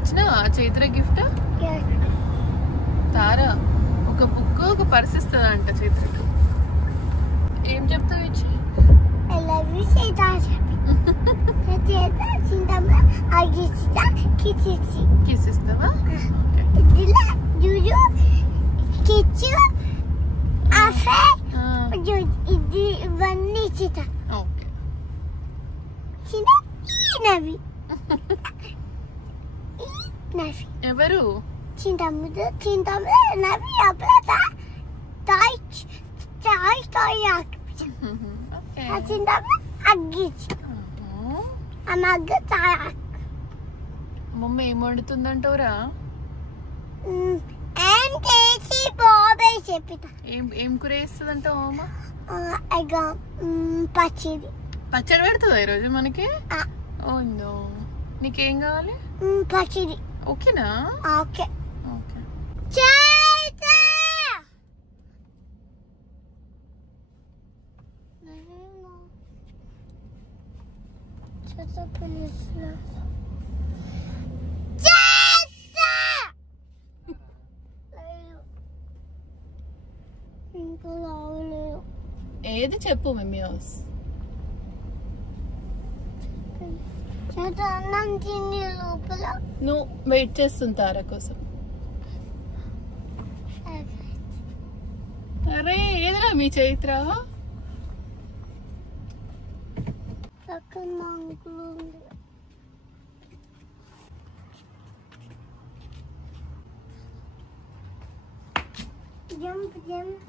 తెచ్చినావా Chaitra gift? తారా ఒక book ఒక purse ఇస్తుందంట చైత్రకి. ఏం చెప్తావు ఇచ్చి? కిస్ ఇస్తావా? ఎవరు? మమ్మ ఏం వండుతుందంటోరా? ఏం కూర వేస్తుందంట అమ్మ? పచ్చడి పెడుతుందా ఈరోజు మనకి? Oh no. నీకేం కావాలి? పచ్చడి. ఓకేనా? ఓకే. ఓకే. ఏది చెప్పు మమ్మీ హౌస్. నువ్వు వెయిట్ చేస్తుంది తారా కోసం. అరే ఏదిరా మీ చైత్ర? Jump jump.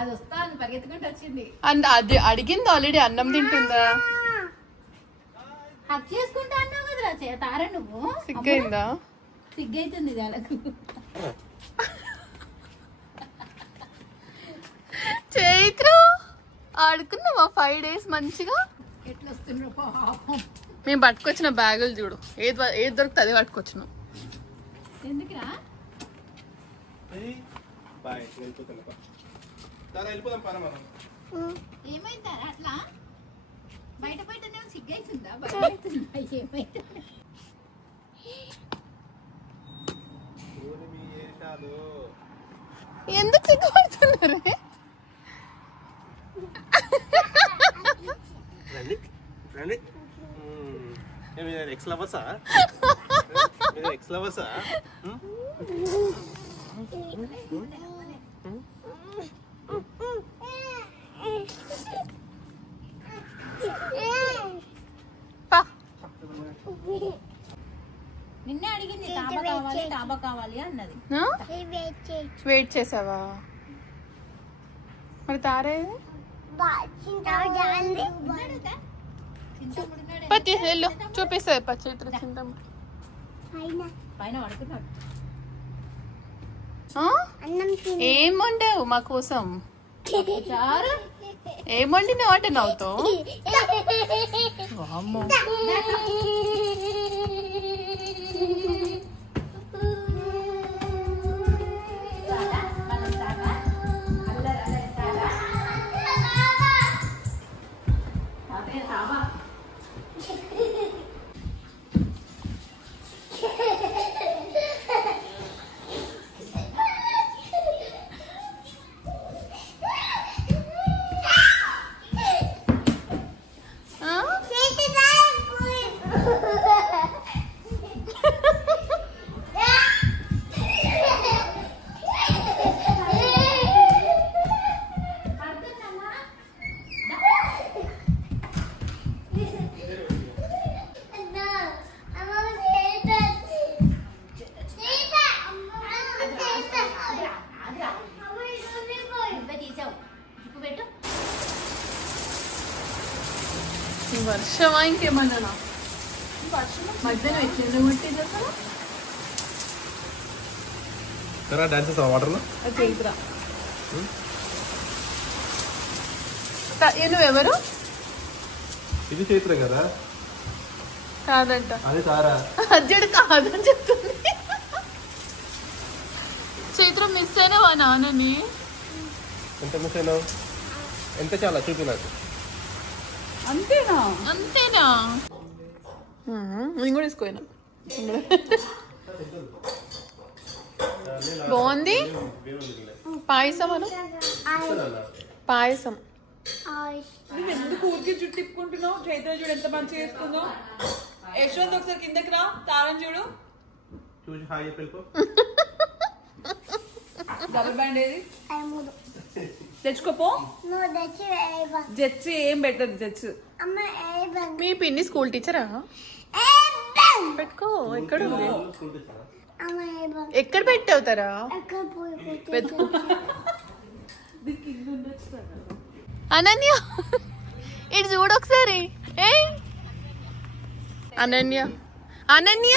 అది వస్తాను పరిగెత్తుకుంటూ వచ్చింది. అది అడిగింది ఆల్రెడీ. అన్నం తింటుందా? హక్ చేసుకుంటా అన్నావు కదరా తారా నువ్వు. సిగ్గైందా? సిగ్గైతుంది వాళ్ళకు. చైత్ర ఆడుకున్నావా 5 days మంచిగా? ఎట్లా వస్తున్నారు పాపం. మేము పట్టుకొచ్చిన బ్యాగులు చూడు, ఏది దొరికితే అదే పట్టుకొచ్చినాం. ఎందుకురా? ఏమైందారా అట్లా? బయట బయటనే సిగ్గైతుందా? ఏమైందా? ఎందుకు సిగ్గుపడుతున్నారు? నిన్నే అడిగింది డాబా కావాలి అన్నది. వెయిట్ చేసావా? మరి తారే పచ్చి వెళ్ళు చూపిస్తుంది పచ్చైత్ర చింతమ్మ పైన పడుకున్నాడు. ఏం వండావు మా కోసం? ఏం వండినావు అంటే నవ్వుతావు? వర్షమా ఇంకేమన్నా? మధ్యాహ్నం ఎట్లా కొట్టేది అసలు? డాన్సెస్ వాటర్లో చైత్ర నువ్వెవరు? ఇది చైత్ర కదా? కాదంట. అది తారా అజ్జడు కాదని చెప్తుంది. చైత్ర మిస్ అయినావా నాన్నని? ఎంత మిస్ అయినావు? ఎంత చాలా చూపి నాకు. అంతేనా? నేను కూడా తీసుకోయినా. బాగుంది. పాయసం అను. పాయసం. ఎందుకు ఊరికి చుట్టూ తిప్పుకుంటున్నావు? చైత్ర చూడు ఎంత మంచిగా వేసుకుందో. యశ్వంత్ ఒకసారి కిందకి రా. తారని చూడు. చూసి హాయ్ చెప్పు. డబుల్ బ్యాండ్ ఏది? తెచ్చుకోపో. జెట్స్ ఏం పెట్టదు. జెట్స్ మీ పిన్ని స్కూల్ టీచరా? పెట్టుకో. ఎక్కడ ఉంది? ఎక్కడ పెట్టవుతారా? అనన్య ఇటు చూడు ఒకసారి. ఏ అనన్య అనన్య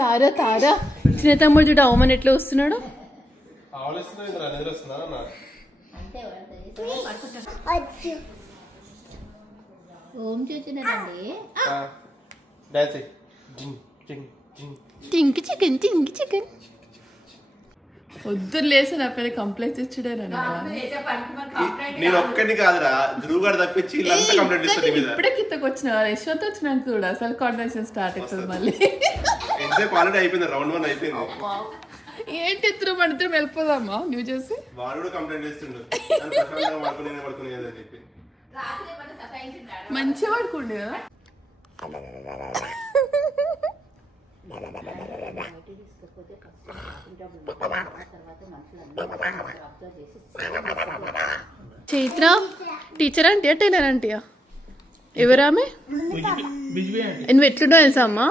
తారా తారా చిన్న తమ్ముడు చూడు అవమని ఎట్లా వస్తున్నాడు. ఓం చూచినాడండి. టింకి చికెన్ టింకి చికెన్ వద్దు లేసి నా పేరు కంప్లైంట్ ఇచ్చాడేనా? నేను ఒక్కడిని కాదురా, ధ్రువ్ గారు తప్పించి కంప్లైంట్ ఇస్తాను. ఇప్పుడే కిందకు వచ్చిన యశ్వంత్ వచ్చినాక కూడా అసలు కాన్వర్సేషన్ స్టార్ట్ అవుతుంది మళ్ళీ. ఆల్రెడీ అయిపోయింది. రౌండ్ 1 అయిపోయింది. ఏంటి ఇద్దరు మన ఇద్దరు వెళ్ళిపోదామా నువ్వు చేసి? వాడు కూడా కంప్లైంట్ చేస్తుండు. మంచిగా పడుకోండి కదా. చైత్ర టీచర్ అంటే టైలర్ అంటీయా? ఎవరామె? నువ్వు ఎట్లుండో తెలుసా అమ్మా?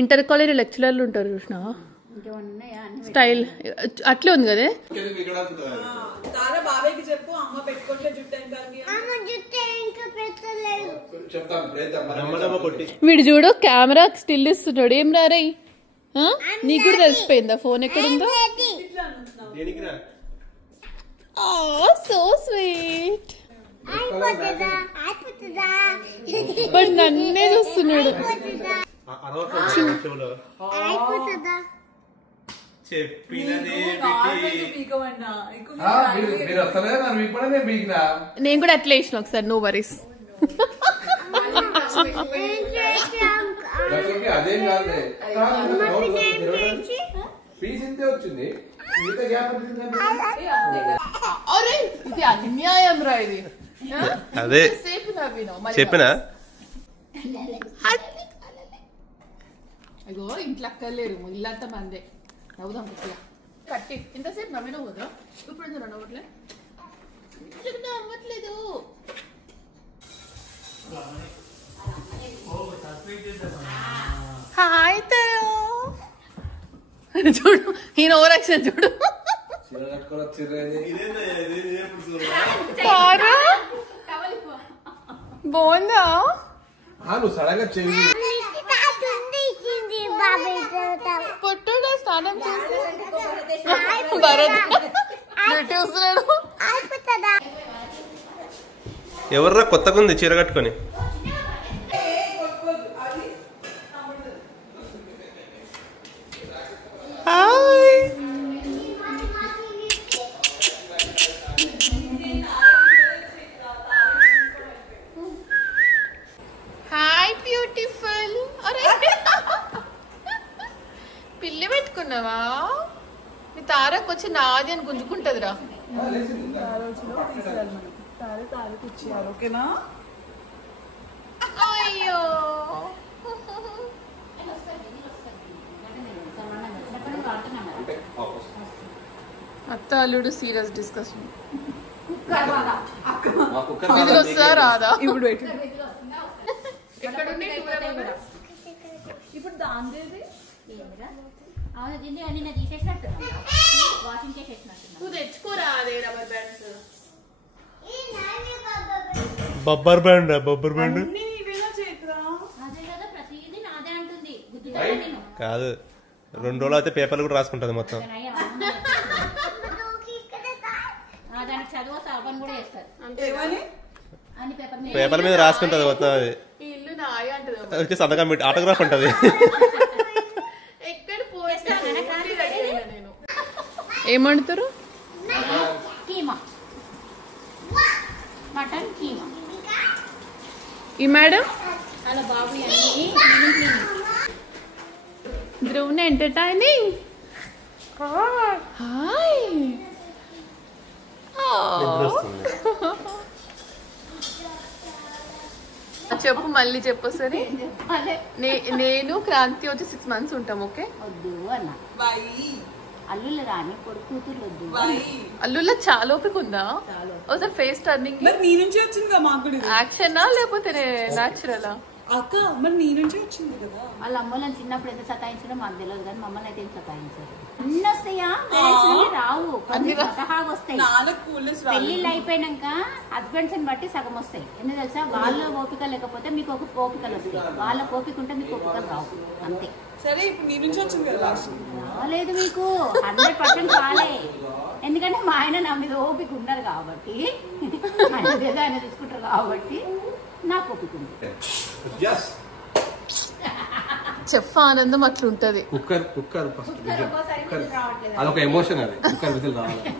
ఇంటర్ కాలేజ్ లెక్చరర్లు ఉంటారు చూసినావా? స్టైల్ అట్లే ఉంది కదా. వీడు చూడు కెమెరా స్టిల్ ఇస్తున్నాడు. ఏం రారై? నీకు కూడా తెలిసిపోయిందా ఫోన్ ఎక్కడుందో? So sweet. బట్ నన్నే చూస్తున్నాడు. నేను కూడా అట్లా వేసిన ఒకసారి. No worries. ఇది అన్యాయం రా. ఇది అదే చెప్పినా. అయ్యో ఇంట్లో అక్కర్లేరు. ఇల్లంతా మందే. నవ్వుదాం కొద్దిగా. కట్టి ఇంతసేపు నవ్విన పోదా? ఇప్పుడు నవ్వట్లే. నవ్వట్లేదు. హాయ్ తరు. చూడు ఈయన ఓవర్ యాక్షన్ చూడు. బాగుందా? పొట్టుడా స్నానం చేసి చూస్తున్నాడు. ఎవర్రా కొత్తగా ఉంది చీర కట్టుకొని? Hi beautiful. పిల్లి పెట్టుకున్నావా? మీ తారకు వచ్చి నాది అని గుంజుకుంటదిరా. ఓకేనా? అయ్యో అత్త అల్లుడు సీరియస్ డిస్కషన్. విధులు వస్తుందా రాదా? ఇప్పుడు పెట్టు. ఇప్పుడు దాని అవును దీన్ని అన్ని నేను తీసేసినట్టున్నా వాషింగ్ చేసేసినట్టున్నా. నువ్వు తెచ్చుకోరా అదే rubber bands. Babbar band Babbar band అదే కదా ప్రతిదీ నాదే అంటుంది. గుర్తుతాను నేను కాదు 2 రోజులు అయితే పేపర్లు కూడా రాసుకుంటది మొత్తం. దానికి చదువు సాబన్ కూడా చేస్తారు అన్ని పేపర్ మీద రాసుకుంటది మొత్తం. అది ఈ ఇల్లు నాయ అంటది. వచ్చి సంతకం పెట్టి ఆటోగ్రాఫ్ ఉంటది. ఎక్కడ పోయినా నేను ఏమంటారు? కీమా మటన్ కీమా. ఈ మేడం అలా బాబు ధ్రువ్ని ఎంటర్టైనింగ్. హాయ్ చెప్పు మళ్ళీ చెప్పు సరే. నేను క్రాంతి వచ్చి 6 months ఉంటాం. ఓకే వద్దు అన్న అల్లుళ్ళు రాని కొడుకు కూతురు వద్దు. అల్లుల్లో చాలా ఓపిక ఉందా? ఒకసారి ఫేస్ టర్నింగ్ నీ నుంచి వచ్చింది మాకు యాక్షనా లేకపోతే న్యాచురలా? అక్క మరి నీ నుంచి వచ్చింది కదా. వాళ్ళ అమ్మలను చిన్నప్పుడు ఎంత సతాయించడం మాకు తెలియదు కానీ మమ్మల్ని అయితే ఏం సతాయించారు. అన్ని వస్తాయా రావు సహా వస్తాయి. పెళ్లిళ్ళు అయిపోయినాక హస్బెండ్స్ ని బట్టి సగం వస్తాయి. ఎందుకు తెలుసా? వాళ్ళ ఓపిక లేకపోతే మీకు ఒక ఓపికలు వస్తాయి, వాళ్ళ ఓపిక ఉంటే మీకు ఓపికలు రావు. అంతే. సరే ఇప్పుడు నీ నుంచి వచ్చింది కదా. రాలేదు మీకు 100% రాలే. ఎందుకంటే మా ఆయన నా మీద ఓపిక ఉన్నారు కాబట్టి ఆయన తీసుకుంటారు కాబట్టి నాకు ఓపిక ఉంది. చెఫ్ ఆనందం అట్లుంటది. కుక్కర్ ఫస్ట్ అదొక ఎమోషన్. అది కుక్కర్ విజిల్ రావాలి.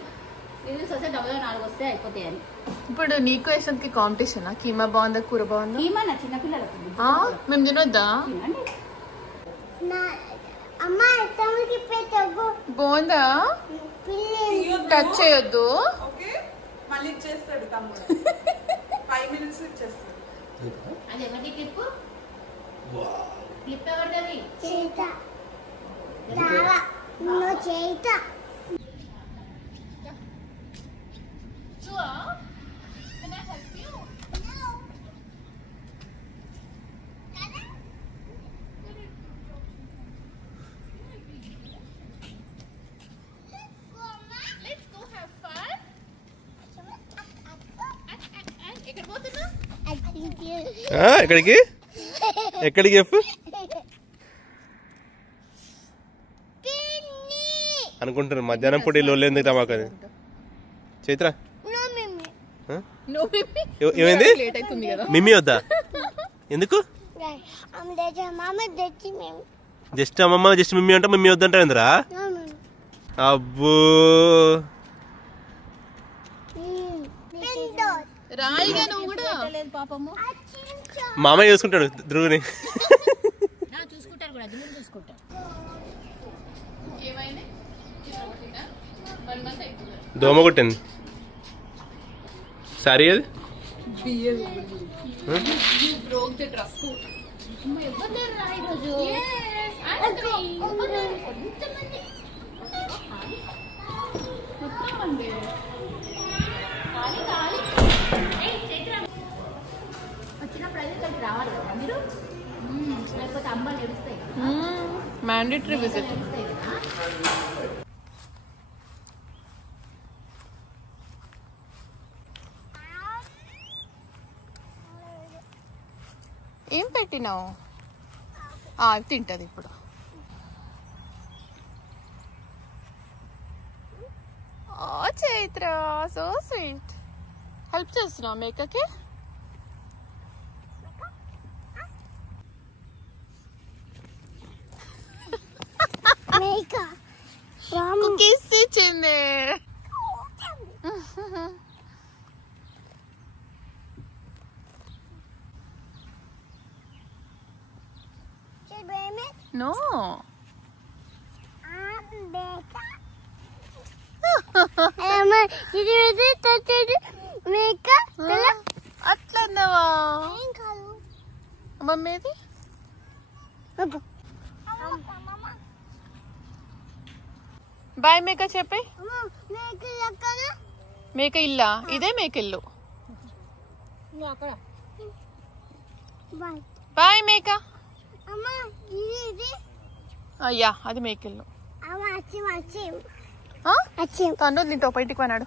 ఇప్పుడు నీకు యశ్వంత్ కి కాంపిటీషన్. కీమా బాగుందా కూర బాగుందా? కీమా నా చిన్నపిల్లలకు మేము తినొద్దా? బాగుందా? టచ్ చేయొద్దు. మళ్ళీ ఇచ్చేస్తాడు తమ్ముడు. 5 minutes ఇచ్చేస్తాడు. అది ఎవరి క్లిప్? క్లిప్ ఎవరిది? ఎక్కడికి ఎక్కడికి చెప్పు అనుకుంటున్నాను. మధ్యాహ్నం పూట లోళ్ళు ఎందుకు టమాకు అది చైత్ర ఏమైంది? మిమ్మీ వద్దా? ఎందుకు? జస్ట్ అమ్మమ్మ జస్ట్ మిమ్మీ అంటా మిమ్మీ వద్దంటావు ఎందురా? అబ్బో రాయిగా నువ్వు కూడా పాపము. మామయ్య చూసుకుంటాడు ధ్రువుని. చూసుకుంటారు కూడా చూసుకుంటారు. దోమ కొట్టింది సారీ. అది వచ్చినప్పుడు అయితే ఇక్కడికి రావాలి కదా మీరు, లేకపోతే అమ్మాయిలు ఎడుస్తాయి. Mandatory visit. ఏం పెట్టినావు? తింటది ఇప్పుడు. Chaitra so sweet. హెల్ప్ చేస్తున్నావు మేకకి? కుకీస్ ఇచ్చింది. No. అట్లన్నావా? మమ్మీది బాయ్ మేక చెప్పి. మేక ఇల్లా? ఇదే మేకిల్లు. బాయ్ మేక. అయ్యా అది మేకిల్లు. తను దీంతో బయటికి పోయినాడు.